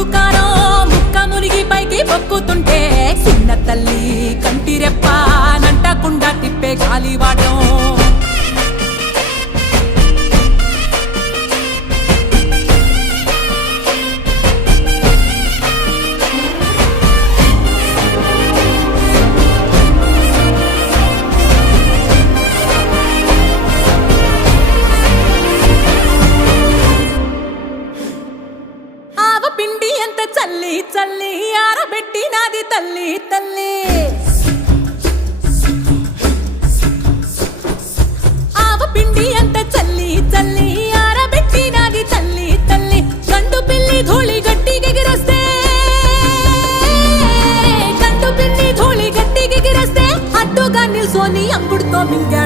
ఉప్పు కారం ముక్క మునిగి పైకి పొక్కుతుంటే చిన్న తల్లి కంటి రెప్ప నంటకుండా తిప్పే గాలివాటం పిండి ఎంత చల్లి చల్లి ఆరబెట్టి నాది తల్లి తల్లి ఆవ పిండి ఎంత చల్లి చల్లి ఆరబెట్టి నాది తల్లి తల్లి గండు పిల్లి ధూళి గట్టిగెగిరొస్తే గండు పిల్లి ధూళి గట్టిగెగిరొస్తే అడ్డుగా నిల్సోని అంగుడుతో మింగ